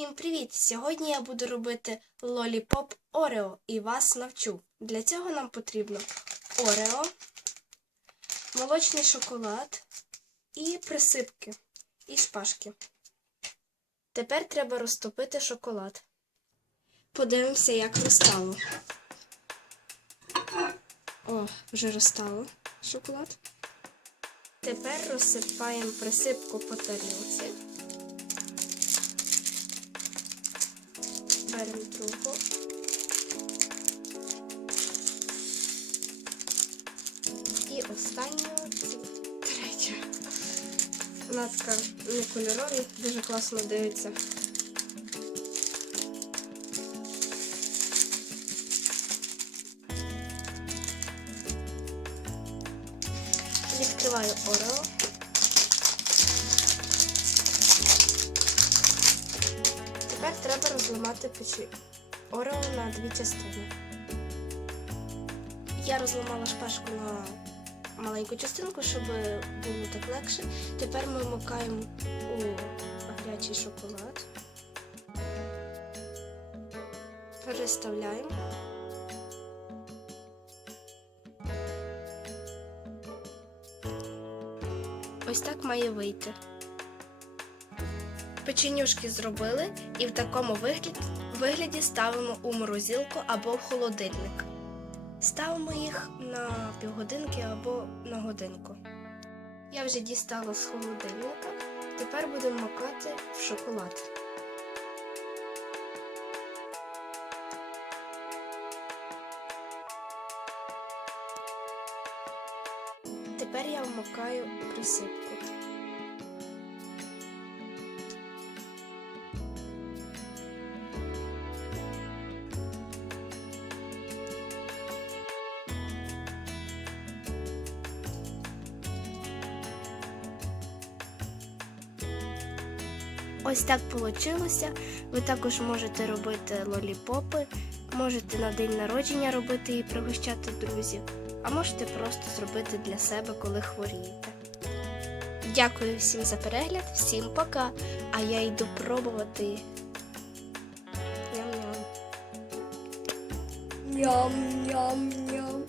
Всім привіт! Сьогодні я буду робити лоліпоп Орео і вас навчу. Для цього нам потрібно Орео, молочний шоколад і присипки і шпажки. Тепер треба розтопити шоколад. Подивимося, як розтало. О, вже розтало шоколад. Тепер розсипаємо присипку по тарілці. Беремо другу. І останню третю. Вона така не кольорові, дуже класно дивиться. Відкриваю Орео. Треба розламати печі Орео на дві частини. Я розламала шпажку на маленьку частинку, щоб було так легше. Тепер ми вмикаємо у гарячий шоколад. Переставляємо. Ось так має вийти. Печенюшки зробили і в такому вигляді, вигляді ставимо у морозилку або в холодильник. Ставимо їх на півгодинки або на годинку. Я вже дістала з холодильника. Тепер будемо макати в шоколад. Тепер я вмикаю присипку. Ось так вийшло. Ви також можете робити лоліпопи, можете на день народження робити і пригощати друзів, а можете просто зробити для себе, коли хворієте. Дякую всім за перегляд, всім пока! А я йду пробувати. Ням-ням. Ням-ням.